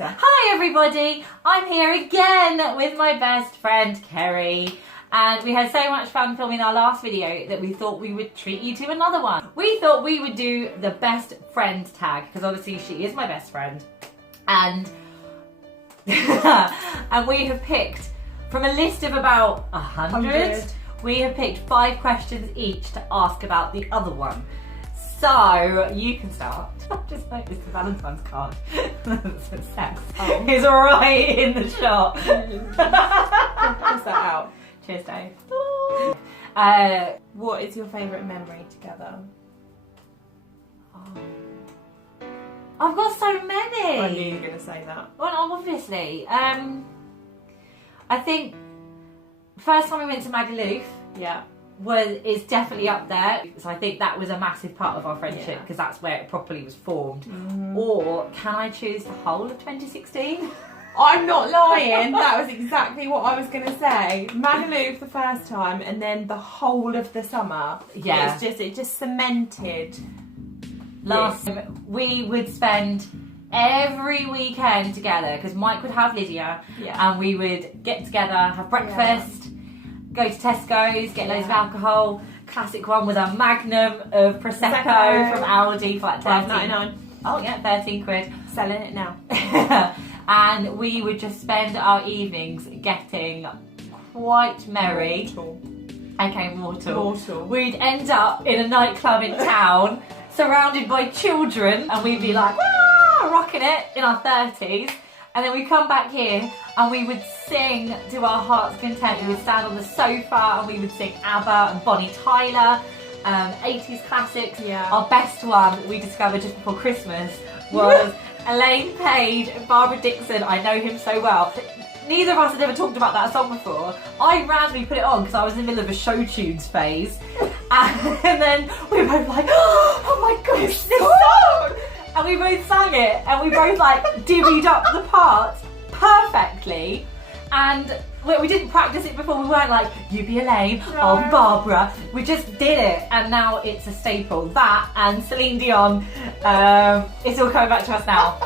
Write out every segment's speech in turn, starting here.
better. Hi everybody, I'm here again with my best friend Kerry, and we had so much fun filming our last video that we thought we would treat you to another one. We thought we would do the best friend tag, because obviously she is my best friend, and and we have picked from a list of about 100. We have picked 5 questions each to ask about the other one. So, you can start. I've just noticed the Valentine's card that says sex is right in the shot. Cross that out. Cheers, Dave. What is your favourite memory together? I've got so many. I knew you were going to say that. Well, obviously. I think first time we went to Magaluf. Yeah. Is definitely up there. So I think that was a massive part of our friendship because that's where it properly was formed. Or can I choose the whole of 2016? I'm not lying. That was exactly what I was going to say. Magaluf the first time, and then the whole of the summer. Yeah. It just cemented. Last time we would spend every weekend together because Mike would have Lydia, and we would get together, have breakfast. Go to Tesco's, get loads of alcohol. Classic one with a magnum of Prosecco from Aldi for like £5.99. Oh yeah, 13 quid. Selling it now. And we would just spend our evenings getting quite merry. Mortal. We'd end up in a nightclub in town, surrounded by children, and we'd be like, "Wah!" rocking it in our 30s. And then we come back here and we would sing to our heart's content. We would stand on the sofa and we would sing ABBA and Bonnie Tyler, 80s classics. Yeah. Our best one that we discovered just before Christmas was Elaine Page and Barbara Dixon. I know him so well. Neither of us had ever talked about that song before. I randomly put it on because I was in the middle of a show tunes phase. And then we were both like, oh my gosh, this song! And we both sang it, and we both like divvied up the parts perfectly. And we didn't practice it before. We weren't like, you be Elaine, I'll be Barbara. We just did it, and now it's a staple. That and Celine Dion, it's all coming back to us now.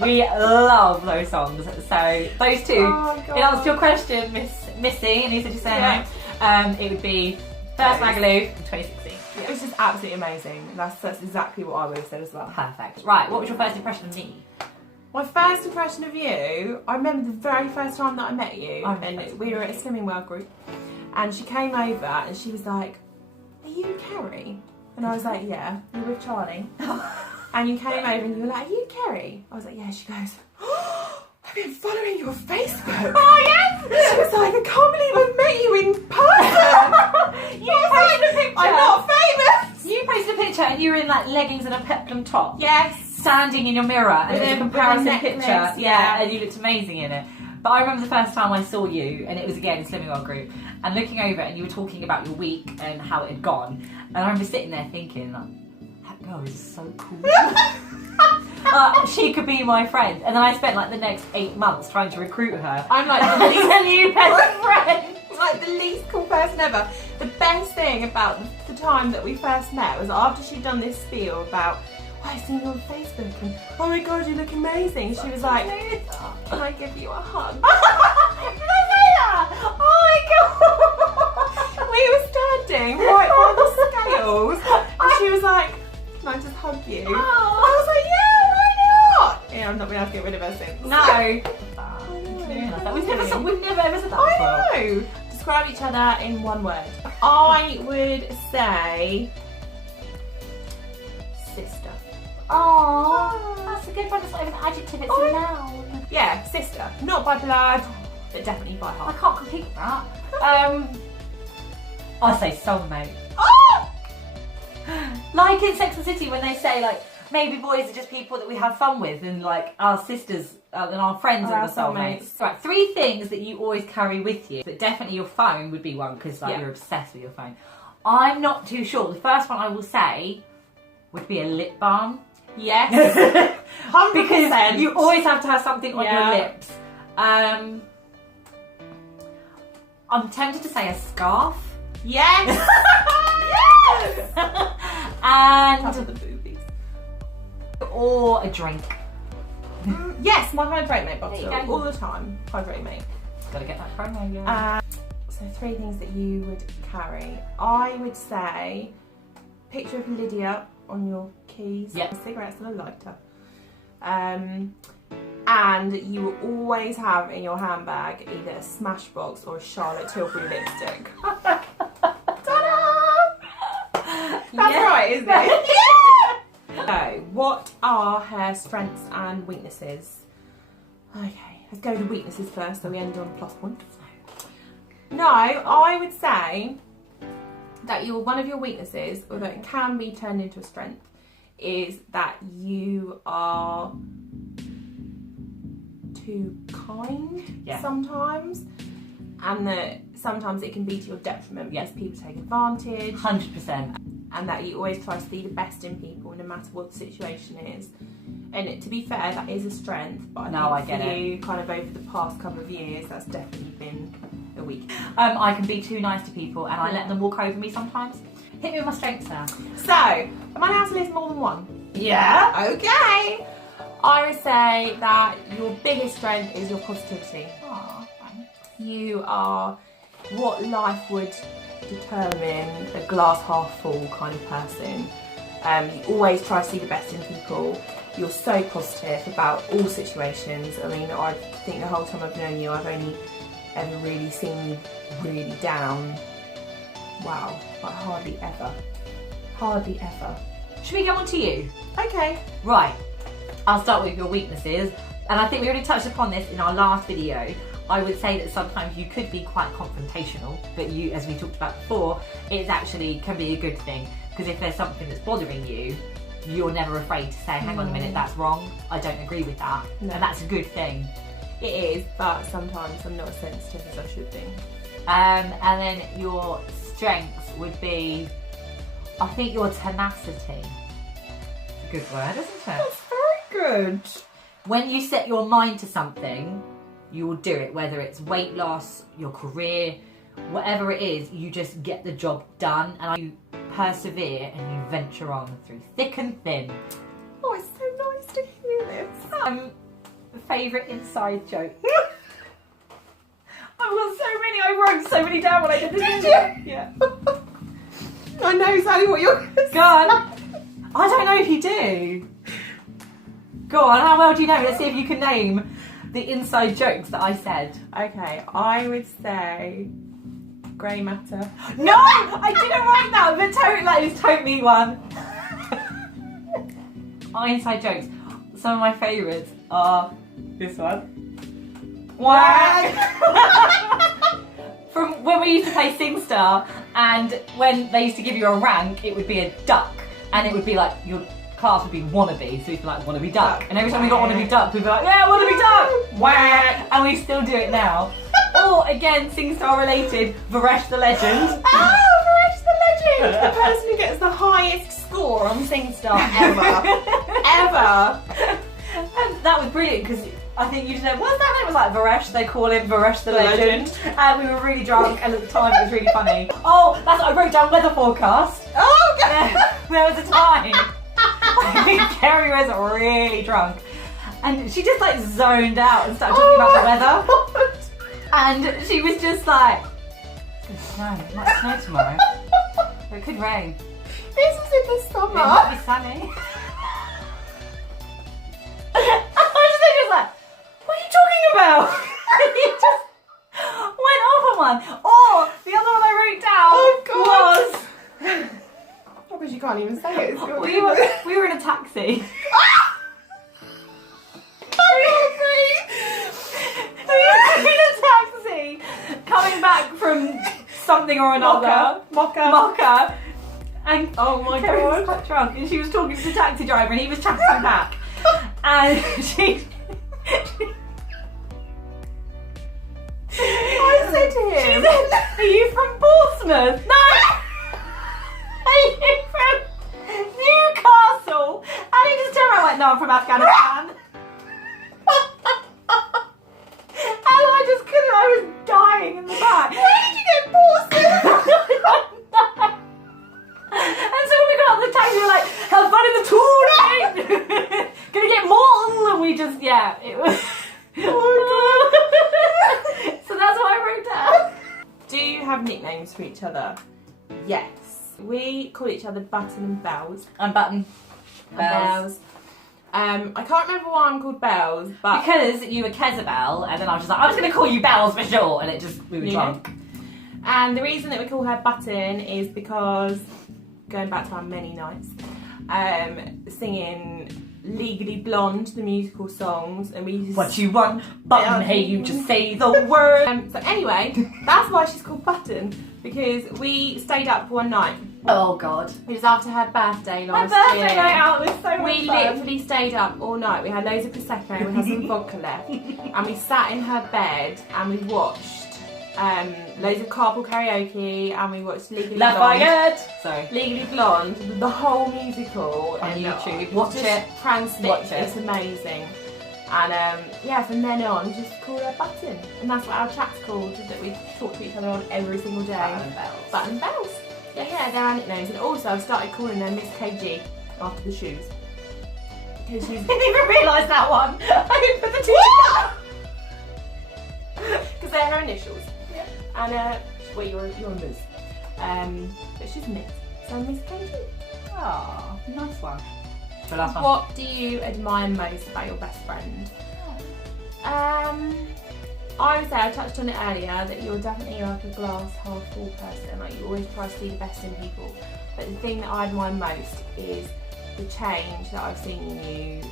We love those songs. So those two. In answer to your question, Missy, and you said you say no. It would be first Magaluf in 2016. It was just absolutely amazing. That's exactly what I would have said as well. Perfect. Right, what was your first impression of me? My first impression of you, I remember the very first time that I met you, and we were at a Slimming World group, and she came over and she was like, "Are you Kerry?" And I was like, "Yeah." "You're with Charlie." And you came over and you were like, "Are you Kerry?" I was like, "Yeah." She goes, "Oh, I've been following your Facebook." Oh yes! She was like, "I can't believe I met you in person." You posted a picture. I'm not famous. You posted a picture and you were in like leggings and a peplum top. Yes. Standing in your mirror, and it was a comparison necklace, picture. Yeah, and you looked amazing in it. But I remember the first time I saw you, and it was again in Slimming World group, and looking over and you were talking about your week and how it had gone. And I remember sitting there thinking, like, that girl is so cool. She could be my friend. And then I spent like the next 8 months trying to recruit her. I'm like the least new best friend. Like the least cool person ever. The best thing about the time that we first met was after she'd done this spiel about, "I seen you on Facebook and oh my god, you look amazing." She was like, "Can I give you a hug?" Did I say that? Oh my god! We were standing right by the scales and she was like, "Can I just hug you?" Oh. I was like, "Yeah, why not?" Yeah, I've not been able to get rid of her since. No. We've never ever said that before. I know. Describe each other in one word. I would say sister. Oh, that's a good one. It's not even an adjective, it's a noun. Yeah, sister. Not by blood, but definitely by I heart. can't compete with that. I'll say soulmate. Oh! Like in Sex and the City when they say like, maybe boys are just people that we have fun with, and like our sisters and our friends are the soulmates. Right, 3 things that you always carry with you. But definitely your phone would be one, because like you're obsessed with your phone. I'm not too sure. The first one I will say would be a lip balm. Yes. 100%. Because you always have to have something on your lips. I'm tempted to say a scarf. Yes. And Cover the boobies. or a drink. Yes, my Hydrate Mate There you bottle. go. All the time. Hydrate Mate. Gotta get that promo, yeah. So 3 things that you would carry. I would say picture of Lydia on your keys, Yep. cigarettes and a lighter. And you will always have in your handbag either a Smashbox or a Charlotte Tilbury lipstick. Ta-da! That's right, isn't it? So, what are her strengths and weaknesses? Okay, let's go to weaknesses first, so we end on plus points. No, I would say that one of your weaknesses, although it can be turned into a strength, is that you are too kind sometimes, and that sometimes it can be to your detriment because people take advantage. 100%. And that you always try to see the best in people no matter what the situation is. And to be fair, that is a strength, but I think for you, kind of over the past couple of years, that's definitely been a weakness. I can be too nice to people and I let them walk over me sometimes. Hit me with my strengths now. So, am I allowed to list more than one? Yeah. Okay. I would say that your biggest strength is your positivity. Aw, thanks. You are what life would determine a glass half full kind of person. You always try to see the best in people. You're so positive about all situations. I mean, I think the whole time I've known you, I've only ever really seen you really down. Wow, like hardly ever. Hardly ever. Should we go on to you? Okay. Right, I'll start with your weaknesses. And I think we already touched upon this in our last video. I would say that sometimes you could be quite confrontational, but you, as we talked about before, it actually can be a good thing. Because if there's something that's bothering you, you're never afraid to say, hang on a minute, that's wrong, I don't agree with that. No. And that's a good thing. It is, but sometimes I'm not as sensitive as I should be. And then your strengths would be, I think your tenacity. It's a good word, isn't it? That's very good. When you set your mind to something, you will do it, whether it's weight loss, your career, whatever it is, you just get the job done and you persevere and you venture on through thick and thin. Oh, it's so nice to hear this. Favourite inside joke? I've got so many, I wrote so many down when I did this. Did you? Yeah. I know exactly what you're going to say. Go on. I don't know if you do. Go on, how well do you know? Let's see if you can name the inside jokes that I said. Okay, I would say grey matter. No, I didn't write that, but that is totally one. My inside jokes. Some of my favourites are this one. Whack! From when we used to play SingStar, and when they used to give you a rank, it would be a duck, and it would be like your class would be wannabe, so we'd be like wannabe duck, and every time we got wannabe duck, we'd be like, yeah, wannabe duck, whack, and we still do it now. Or again, SingStar related, Varesh the Legend. Oh, Varesh the Legend! The person who gets the highest score on SingStar ever. Ever. And that was brilliant because I think you said, what's that name? It was like Varesh, they call him Varesh the Legend. And we were really drunk and at the time it was really funny. Oh, that's what I wrote down, weather forecast. Oh, God. There was a time. I think Kerry was really drunk. And she just like zoned out and started talking about the weather. God. And she was just like, it's going to snow, it might snow tomorrow. Or it could rain. This is in the summer. It might be sunny. I was just like, what are you talking about? You just went off on one. Or the other one I wrote down was... Oh, because you can't even say it. We were in a taxi. We were in a taxi coming back from something or another. Mocha. And oh my Kerry was God. quite drunk and she was talking to the taxi driver and he was chatting back. And she I said to him, are you from Portsmouth? No! Are you from Newcastle? And he just turned around like, no, I'm from Afghanistan. And I just couldn't, I was dying in the back. where did you get Portsmouth? And so when we got out of the taxi, we were like, have fun in the tour, mate. Gonna get more. And we just, have nicknames for each other? Yes. We call each other Button and Bells. I'm Button. Bells. I can't remember why I'm called Bells, but because you were Kezabel, and then I was just like, I'm just going to call you Bells for short, and we were drunk. And the reason that we call her Button is because, going back to our many nights, singing Legally Blonde, the musical songs, and we used what you want, Button, hey, you just say the word. So anyway, that's why she's called Button, because we stayed up one night. Oh God. It was after her birthday last My year. birthday night out was so much We fun. literally stayed up all night. We had loads of Prosecco, we had some vodka left, and we sat in her bed and we watched loads of carpool karaoke, and we watched Legally Blonde. Lafayette! Sorry. Legally Blonde, the whole musical On and YouTube. Watch just it. Transmit. Watch it. It's amazing. And yeah, from then on, just call her Button. And that's what our chat's called, that we talk to each other on every single day. Button and Bells. Button and Bells. Yeah, they're our nicknames. And also, I've started calling her Miss KG after the shoes. Because she's... I didn't even realise that one. I didn't put the two Because they're her initials. Yeah. And, well, you're a Miss. But she's Miss. So Miss KG. Oh, nice one. The last one. What do you admire most about your best friend? I would say, I touched on it earlier, that you're definitely like a glass half full person. Like, you always try to see the best in people. But the thing that I admire most is the change that I've seen in you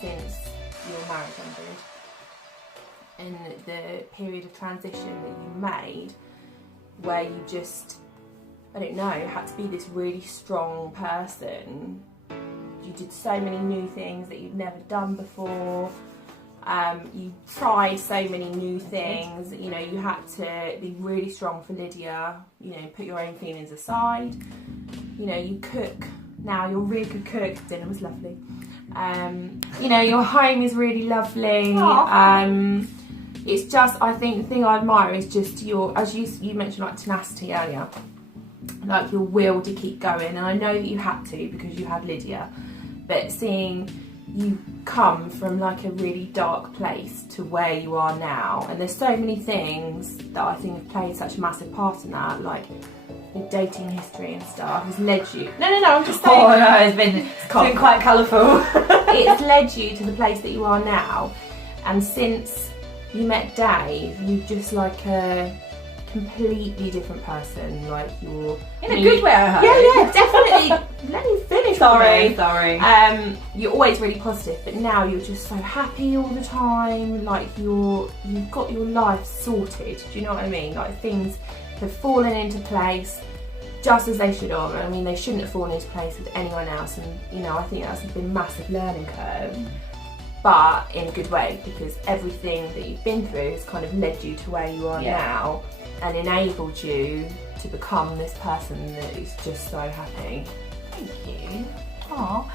since your marriage ended, and the period of transition that you made, where you just, I don't know, had to be this really strong person. You did so many new things that you'd never done before. You tried so many new things. You know, you had to be really strong for Lydia. You know, put your own feelings aside. You know, you cook. Now you're a really good cook. Dinner was lovely. You know, your home is really lovely. It's just, I think the thing I admire is just your, as you mentioned, like tenacity earlier, like your will to keep going. And I know that you had to because you had Lydia, but seeing you come from like a really dark place to where you are now, and there's so many things that I think have played such a massive part in that, like your dating history and stuff has led you. No, I'm just saying. Oh no, it's been quite colourful. It's led you to the place that you are now, and since you met Dave, you're just like a completely different person. Like you're in a good way, I hope. Yeah, definitely. Let me finish. Sorry. You're always really positive, but now you're just so happy all the time. Like you've got your life sorted. Do you know what I mean? Like things have fallen into place just as they should have. I mean, they shouldn't have fallen into place with anyone else. And you know, I think that's been a massive learning curve. But in a good way, because everything that you've been through has kind of led you to where you are now, and enabled you to become this person that is just so happy. Thank you. Aww.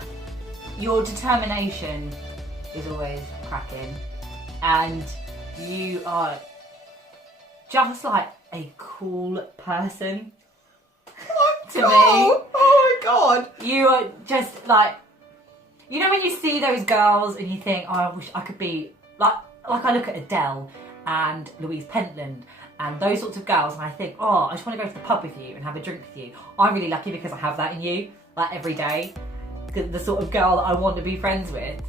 Your determination is always cracking, and you are just like a cool person to me. Oh my god! You are just like, you know when you see those girls and you think, oh, I wish I could be like I look at Adele and Louise Pentland and those sorts of girls, and I think, oh, I just want to go to the pub with you and have a drink with you. I'm really lucky because I have that in you, like every day. The sort of girl that I want to be friends with,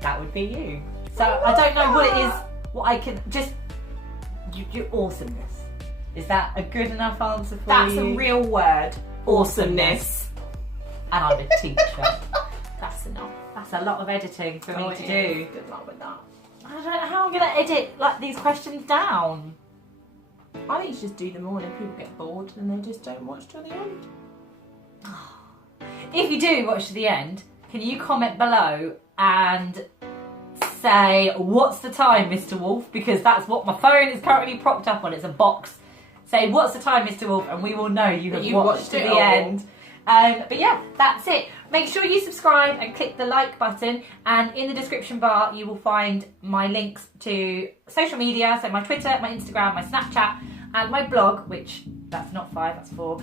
that would be you. So I don't know what it is, what I can just, your awesomeness. Is that a good enough answer for That's you? a real word. Awesomeness. And I'm a teacher. That's enough. That's a lot of editing for me to do. Good luck with that. I don't know how I'm going to edit like these questions down. I think you should just do them all, and if people get bored, then they just don't watch till the end. If you do watch to the end, can you comment below and say, what's the time, Mr. Wolf? Because that's what my phone is currently propped up on. It's a box. Say, what's the time, Mr. Wolf? And we will know you have watched to the end. But yeah, that's it. Make sure you subscribe and click the like button, and in the description bar you will find my links to social media, so my Twitter, my Instagram, my Snapchat, and my blog, which that's not 5, that's 4,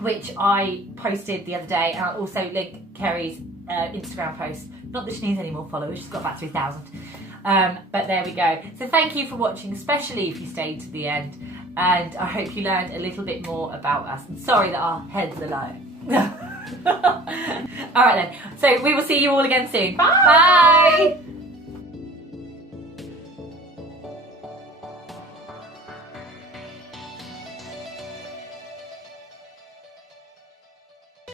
which I posted the other day, and I'll also link Kerry's Instagram post. Not that she needs any more followers, she's got about 3,000. But there we go. So thank you for watching, especially if you stayed to the end. and I hope you learned a little bit more about us. And sorry that our heads are low. All right then. So we will see you all again soon. Bye. Bye.